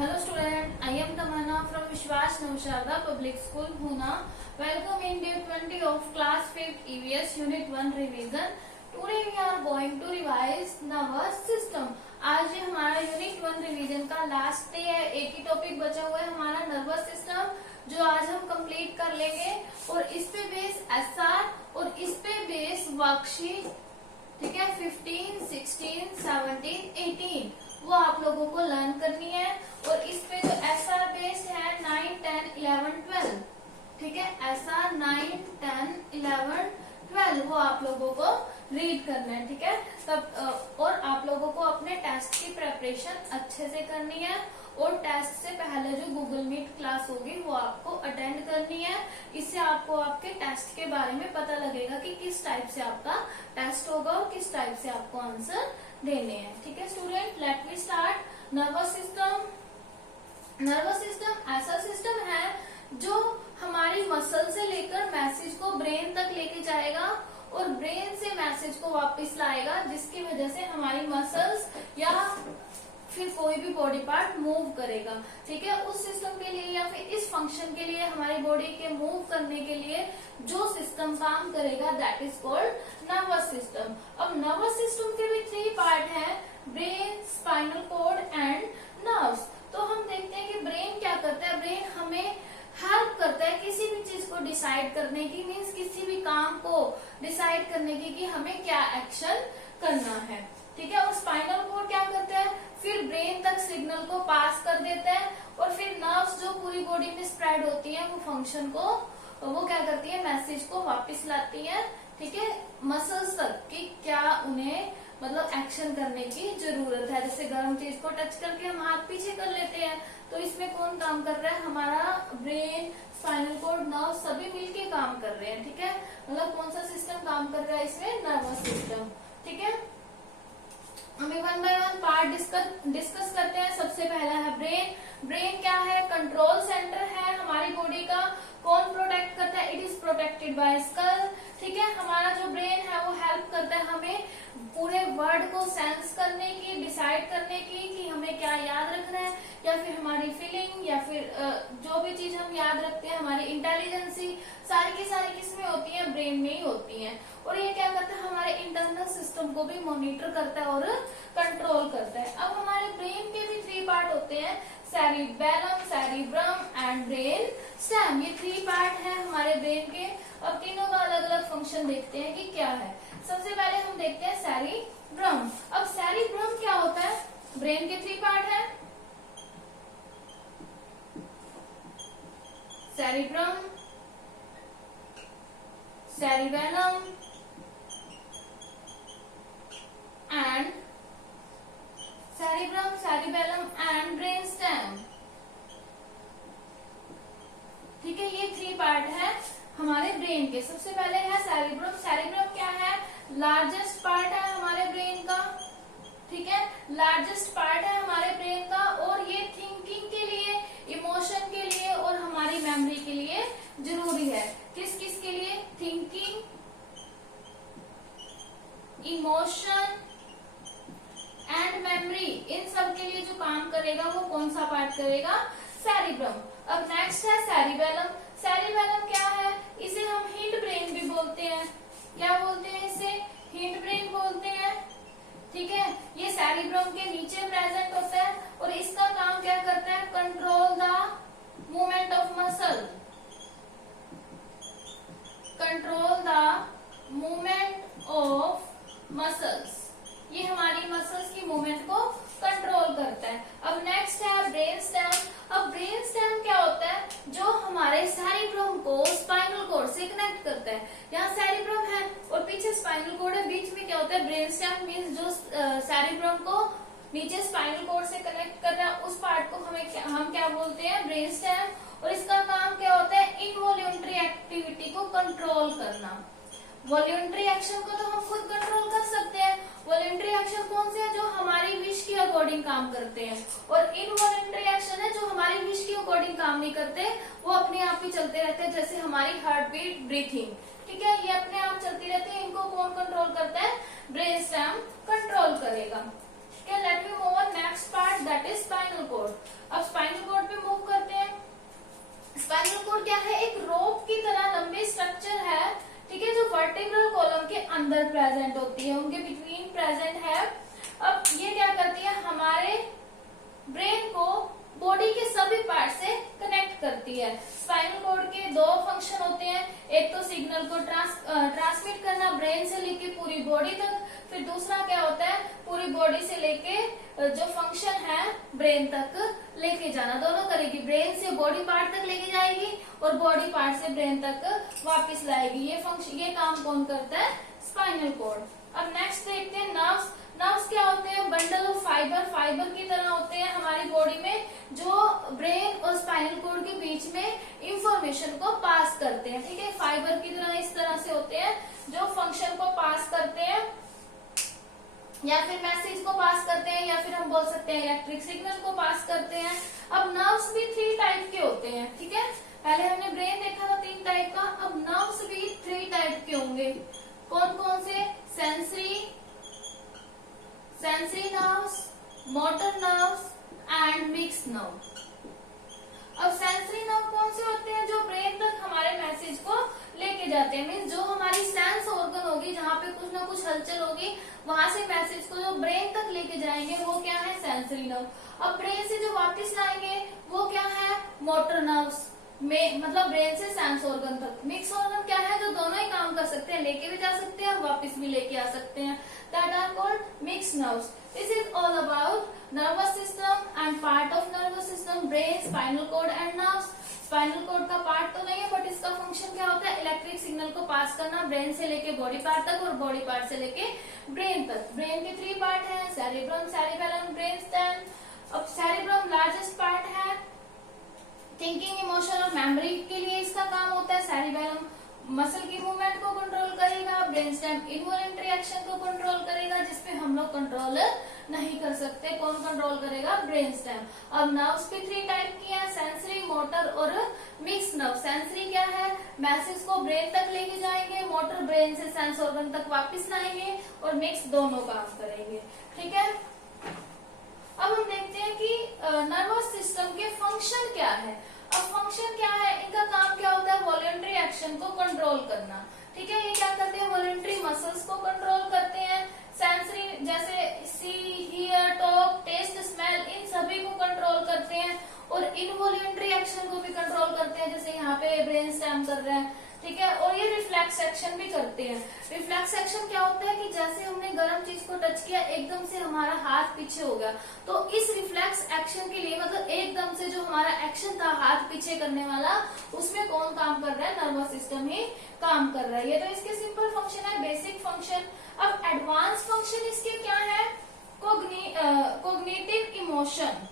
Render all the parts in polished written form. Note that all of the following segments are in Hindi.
Hello student, I am Tamanna from Vishwas Navsharda Public School, Pune. Welcome in day 20 of class 5th EVS Unit 1 revision. Today we are going to revise nervous system. आज ये हमारा यूनिट 1 रिवीजन का लास्ट डे है। एक ही टॉपिक बचा हुआ है हमारा नर्वस सिस्टम, जो आज हम कंप्लीट कर लेंगे। और इस पे बेस एसआर और इस पे बेस वर्कशीट, ठीक है, 15, 16, 17, 18 वो आप लोगों को लर्न करनी है। और इस पे जो एसआर बेस्ड है 9, 10, 11, 12, ठीक है, एसआर 9, 10, 11, 12 वो आप लोगों को रीड करना है, ठीक है। तब और आप लोगों को अपने टेस्ट की प्रिपरेशन अच्छे से करनी है। और टेस्ट से पहले जो गूगल मीट क्लास होगी वो आपको अटेंड करनी है। इससे आपको आपके टेस्ट के बारे में पता लगेगा कि किस टाइप से आपका टेस्ट होगा और किस टाइप से आपको आंसर देने हैं, ठीक है student. Let me start. Nervous system. Nervous system ऐसा सिस्टम है जो हमारी मसल से लेकर मैसेज को ब्रेन तक लेके जाएगा और ब्रेन से मैसेज को वापस लाएगा, जिसकी वजह से हमारी मसल्स या फिर कोई भी बॉडी पार्ट मूव करेगा, ठीक है। उस सिस्टम के लिए या फिर इस फंक्शन के लिए हमारी बॉडी के मूव करने के लिए जो सिस्टम काम करेगा that is called nervous system. अब नर्वस सिस्टम के भी 3 पार्ट हैं, brain, spinal cord and nerves. तो हम देखते हैं कि ब्रेन क्या करता है। ब्रेन हमें हेल्प करता है किसी भी चीज को डिसाइड करने की, मीन्स किसी भी काम को डिसाइड करने की कि हमें क्या एक्शन करना है, ठीक है। और स्पाइनल कॉर्ड क्या करता है, फिर ब्रेन तक सिग्नल को पास कर देता है और फिर नर्व्स जो पूरी बॉडी में स्प्रेड होती है वो फंक्शन को वो क्या करती है, मैसेज को वापस लाती है, ठीक है, मसल्स तक कि क्या उन्हें मतलब एक्शन करने की जरूरत है। जैसे गर्म चीज को टच करके हम हाथ पीछे कर लेते हैं, तो इसमें कौन काम कर रहा है, हमारा ब्रेन, स्पाइनल कॉर्ड, नर्व सभी मिलके काम कर रहे हैं, ठीक है। मतलब कौन सा सिस्टम काम कर रहा है इसमें, नर्वस सिस्टम, ठीक है। हम 1 बाय 1 पार्ट डिस्कस करते हैं। सबसे पहला है ब्रेन। ब्रेन क्या है, कंट्रोल सेंटर है हमारी बॉडी का। कौन प्रोटेक्ट करता है, it is protected by skull, ठीक है। हमारा जो ब्रेन है वो हेल्प करता है हमें पूरे वर्ड को सेंस करने की, डिसाइड करने की कि हमें क्या याद रखना है, या फिर हमारी फीलिंग, या फिर जो भी चीज हम याद रखते हैं, हमारी इंटेलिजेंसी, सारी की सारी किसमें होती है, ब्रेन में ही होती है। और ये क्या करता है, हमारे इंटरनल सिस्टम को भी मॉनिटर करता है और कंट्रोल करता है। अब हमारे ब्रेन के भी 3 पार्ट होते हैं, cerebellum, cerebrum and brain stem. ये 3 पार्ट है हमारे ब्रेन के। अब तीनों का अलग अलग फंक्शन देखते हैं कि क्या है। सबसे पहले हम देखते हैं सेरिब्रम। अब सेरिब्रम क्या होता है, ब्रेन के 3 पार्ट है, cerebrum, cerebellum and cerebrum, cerebellum and brain stem, ठीक है। ये 3 पार्ट है हमारे ब्रेन के। सबसे पहले है सेरिब्रम। सेरिब्रम क्या है, लार्जेस्ट पार्ट है हमारे ब्रेन का, ठीक है, लार्जेस्ट पार्ट है हमारे ब्रेन का। और ये थिंकिंग के लिए, इमोशन के लिए और हमारी मेमोरी के लिए जरूरी है। किस किस के लिए, थिंकिंग, इमोशन एंड मेमोरी, इन सब के लिए जो काम करेगा वो कौन सा पार्ट करेगा, सेरिब्रम। अब नेक्स्ट है सेरिबेलम। सेरिबेलम क्या है, इसे हम हिंड ब्रेन भी बोलते हैं। क्या बोलते हैं इसे, हिंड ब्रेन बोलते हैं, ठीक है। ये सेरिब्रम के नीचे प्रेजेंट होता है और इसका काम क्या करता है, control the movement of muscle, control the movement of muscles. ये हमारी मसल्स की मूवमेंट को कंट्रोल करता है। अब नेक्स्ट है ब्रेन स्टेम। अब ब्रेन स्टेम क्या होता है, जो हमारे सेरिब्रम को स्पाइनल कॉर्ड से कनेक्ट करता है। यहाँ सेरिब्रम है और पीछे स्पाइनल कॉर्ड है, बीच में क्या होता है, ब्रेन स्टेम। मीन्स जो सेरिब्रम को नीचे स्पाइनल कॉर्ड से कनेक्ट कर रहा है उस पार्ट को हम क्या बोलते हैं, ब्रेन स्टेम। और इसका काम क्या होता है, इनवॉल्यूंटरी एक्टिविटी को कंट्रोल करना। वॉल्यूंटरी एक्शन को तो हम खुद कंट्रोल कर सकते हैं। वॉल्यूंटरी एक्शन कौन से है, जो हमारी विश के अकॉर्डिंग काम करते हैं। और इनवॉल्यूंटरी एक्शन है जो हमारी विश के अकॉर्डिंग काम नहीं करते, वो अपने आप ही चलते रहते हैं, जैसे हमारी हार्ट बीट, ब्रीथिंग, ठीक है, ये अपने आप चलती रहती है। इनको कौन कंट्रोल करता है, ब्रेन स्टेम कंट्रोल करेगा। Okay, let me move on next part, that is spinal cord. अब अब ये क्या करती है, हमारे ब्रेन को बॉडी के सभी पार्ट से कनेक्ट करती है। स्पाइनल कॉर्ड के दो फंक्शन होते हैं, एक तो सिग्नल को ट्रांसमिट करना ब्रेन से लेके पूरी बॉडी तक, फिर दूसरा क्या होता है, पूरी बॉडी से लेके जो फंक्शन है ब्रेन तक लेके जाना। दोनों करेगी, ब्रेन से बॉडी पार्ट तक लेके जाएगी और बॉडी पार्ट से ब्रेन तक वापस लाएगी। ये फंक्शन, ये काम कौन करता है, स्पाइनल कॉर्ड। अब नेक्स्ट देखते हैं नर्व्स। नर्व्स क्या होते हैं, बंडल ऑफ फाइबर, फाइबर की तरह होते हैं हमारी बॉडी में, जो ब्रेन और स्पाइनल कॉर्ड के बीच में इंफॉर्मेशन को पास करते हैं। ठीक है, फाइबर की तरह इस तरह से होते हैं जो फंक्शन को पास करते हैं या फिर मैसेज को पास करते हैं, या फिर हम बोल सकते हैं इलेक्ट्रिक सिग्नल को पास करते हैं। अब नर्व्स भी 3 टाइप के होते हैं। ठीक है, पहले हमने ब्रेन देखा था 3 टाइप का, अब नर्व्स भी 3 टाइप के होंगे। कौन कौन से, sensory nerves, motor nerves and mix nerve. अब सेंसरी नर्व कौन से होते हैं, जो ब्रेन तक हमारे मैसेज को लेके जाते हैं। मीन्स जो हमारी सेंस ऑर्गन होगी, जहाँ पे कुछ ना कुछ हलचल होगी, वहां से मैसेज को जो ब्रेन तक लेके जाएंगे वो क्या है, सेंसरी नर्व। अब ब्रेन से जो वापस लाएंगे वो क्या है, मोटर नर्व्स में, मतलब ब्रेन से सेंस ऑर्गन तक। मिक्स ऑर्गन क्या है, जो दोनों ही काम कर सकते हैं, लेके भी जा सकते हैं और वापस भी लेके आ सकते हैं। That are called mix nerves. This is all about nervous system and part of nervous system, brain, spinal cord and nerves. Spinal cord का पार्ट तो नहीं है, बट इसका फंक्शन क्या होता है, इलेक्ट्रिक सिग्नल को पास करना ब्रेन से लेके बॉडी पार्ट तक और बॉडी पार्ट से लेके ब्रेन तक। ब्रेन के 3 पार्ट हैं, सेरेब्रम, सेरिबेलम, ब्रेन स्टेम। अब सेरेब्रम लार्जेस्ट पार्ट है, थिंकिंग, इमोशन और मेमोरी के लिए इसका काम होता है। सेरिबेलम मसल की मूवमेंट को कंट्रोल करेगा, ब्रेन स्टेम इनवॉलेंटरी एक्शन को कंट्रोल करेगा, जिसपे हम लोग कंट्रोल नहीं कर सकते। कौन कंट्रोल करेगा, ब्रेन स्टेम। अब नर्व्स भी 3 टाइप की हैं, सेंसरी, मोटर और मिक्स नर्व। सेंसरी क्या है, मैसेज को ब्रेन तक लेके जाएंगे, मोटर ब्रेन से सेंस ऑर्गन तक वापस लाएंगे, और मिक्स दोनों काम करेंगे। ठीक है, अब हम देखते हैं कि नर्वस सिस्टम के फंक्शन क्या है। अब फंक्शन क्या है, इनका काम क्या होता है, वॉलंटरी एक्शन को कंट्रोल करना। ठीक है, ये क्या करते हैं, वॉलंटरी मसल्स को कंट्रोल करते हैं। सेंसरी जैसे सी, हियर, टॉक, टेस्ट, स्मेल, इन सभी को कंट्रोल करते हैं, और इनवॉलंटरी एक्शन को भी कंट्रोल करते हैं, जैसे यहाँ पे ब्रेन स्टेम कर रहे हैं। ठीक है, और ये रिफ्लेक्स एक्शन भी करते हैं। रिफ्लेक्स एक्शन क्या होता है कि जैसे हमने गर्म चीज को टच किया, एकदम से हमारा हाथ पीछे हो गया, तो इस रिफ्लेक्स एक्शन के लिए, मतलब एकदम से जो हमारा एक्शन था हाथ पीछे करने वाला, उसमें कौन काम कर रहा है, नर्वस सिस्टम ही काम कर रहा है। ये तो इसके सिंपल फंक्शन है, बेसिक फंक्शन। अब एडवांस फंक्शन इसके क्या है, कोग्निटिव इमोशन।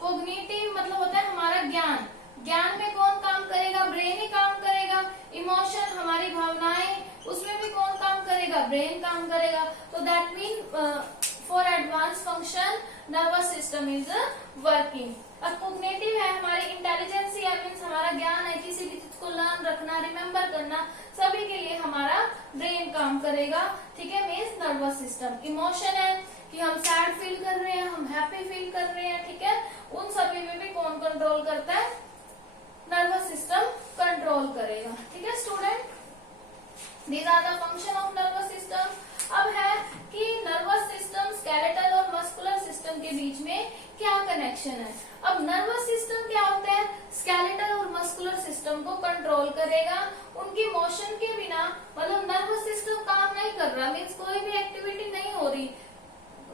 कोग्निटिव मतलब होता है हमारा ज्ञान, ज्ञान में कौन काम करेगा, ब्रेन ही काम करेगा। इमोशन हमारी भावनाएं, उसमें भी कौन काम करेगा, ब्रेन काम करेगा। तो that mean for advance function nervous system is working. अब कोग्निटिव है हमारी इंटेलिजेंस, या मीन्स हमारा ज्ञान है, किसी भी चीज को लर्न रखना, रिमेम्बर करना, सभी के लिए हमारा ब्रेन काम करेगा। ठीक है, मीन्स नर्वस सिस्टम। इमोशन है कि हम सैड फील कर रहे हैं, हम हैप्पी फील कर रहे हैं। ठीक है, उन सभी में भी कौन कंट्रोल करता है, नर्वस सिस्टम कंट्रोल करेगा। ठीक है student, these are the function of nervous system. अब है कि नर्वस सिस्टम, स्केलेटल और मस्कुलर सिस्टम के बीच में क्या कनेक्शन है। अब नर्वस सिस्टम क्या होता है, स्केलेटल और मस्कुलर सिस्टम को कंट्रोल करेगा। उनकी मोशन के बिना, मतलब नर्वस सिस्टम काम नहीं कर रहा, मीन्स कोई भी एक्टिविटी नहीं हो रही,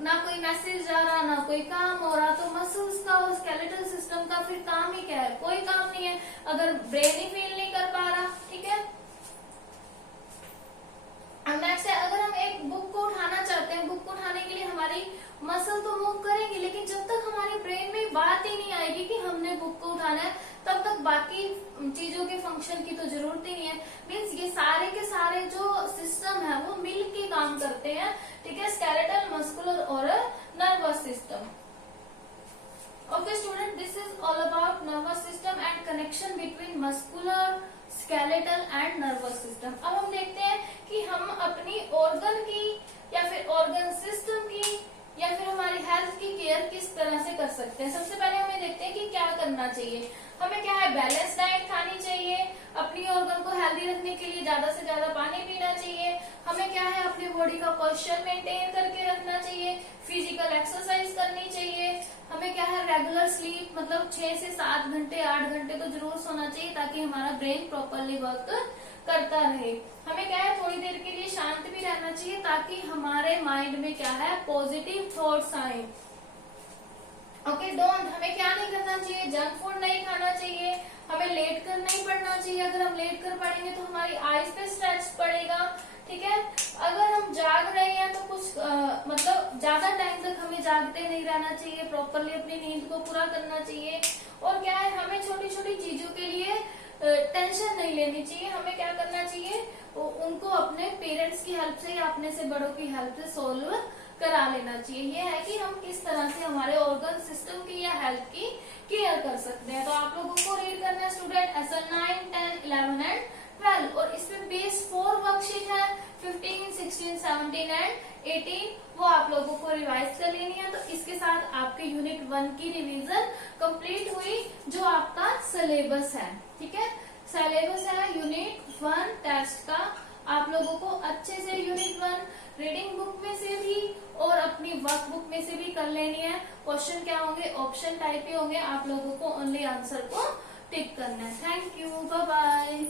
ना कोई मैसेज जा रहा, ना कोई काम हो रहा, तो मसल्स का और स्केलेटल सिस्टम का फिर काम ही क्या है, कोई काम नहीं है, अगर ब्रेन ही फील नहीं कर पा रहा। ठीक है, नेक्स्ट है, अगर हम एक बुक को उठाना चाहते हैं, बुक को उठाने के लिए हमारी मसल तो मूव करेंगे, लेकिन जब तक हमारे ब्रेन में बात ही नहीं आएगी कि हमने बुक को उठाना है, तब तक बाकी चीजों के फंक्शन की तो जरूरत ही नहीं है। मीन्स ये सारे के सारे जो सिस्टम है वो मिल के काम करते हैं। ठीक है, स्केलेटल, मस्कुलर और nervous system. Okay student, this is all about nervous system and connection between muscular, skeletal and nervous system. अब हम देखते हैं कि हम अपनी ऑर्गन की या फिर ऑर्गन सिस्टम की या फिर हमारी हेल्थ की केयर किस तरह से कर सकते हैं। सबसे पहले हमें देखते हैं कि क्या करना चाहिए। हमें क्या है, बैलेंस डाइट खानी चाहिए, अपनी ऑर्गन को हेल्दी रखने के लिए ज्यादा से ज्यादा पानी पीना चाहिए, हमें क्या है, अपनी बॉडी का पोस्चर मेंटेन करके रखना चाहिए, फिजिकल एक्सरसाइज करनी चाहिए, हमें क्या है, रेगुलर स्लीप मतलब 6 से 7 घंटे 8 घंटे तो जरूर सोना चाहिए ताकि हमारा ब्रेन प्रॉपरली वर्क करता रहे। हमें क्या है, थोड़ी देर के लिए शांत भी रहना चाहिए ताकि हमारे माइंड में क्या है, पॉजिटिव थॉट्स आए। ओके, डोंट, हमें क्या नहीं करना चाहिए, जंक फूड नहीं खाना चाहिए, हमें लेट कर नहीं पढ़ना चाहिए। अगर हम लेट कर पढ़ेंगे तो हमारी आईज पे स्ट्रेस पड़ेगा, ठीक है। अगर हम जाग रहे हैं तो कुछ मतलब ज्यादा टाइम तक हमें जागते नहीं रहना चाहिए, प्रॉपरली अपनी नींद को पूरा करना चाहिए। और क्या है, हमें छोटी छोटी चीजों के लिए टेंशन नहीं लेनी चाहिए। हमें क्या करना चाहिए, उनको अपने पेरेंट्स की हेल्प से या अपने से बड़ों की हेल्प से सोल्व करा लेना चाहिए। ये है कि हम किस तरह से हमारे ऑर्गन सिस्टम की या हेल्थ की केयर कर सकते हैं। तो आप लोगों को रीड करना है स्टूडेंट SL 9, 10, 11 एंड 12 और इसमें बेस 4 वर्कशीट है 15, 16, 17 एंड 18, वो आप लोगों को रिवाइज कर लेनी है। तो इसके साथ आपके यूनिट 1 की रिवीजन कंप्लीट हुई, जो आपका सिलेबस है, ठीक है। सिलेबस है यूनिट 1 टेस्ट का। आप लोगों को अच्छे से यूनिट 1 रीडिंग बुक में से भी और अपनी वर्क बुक में से भी कर लेनी है। क्वेश्चन क्या होंगे, ऑप्शन टाइप के होंगे, आप लोगों को ओनली आंसर को टिक करना है। Thank you, bye bye.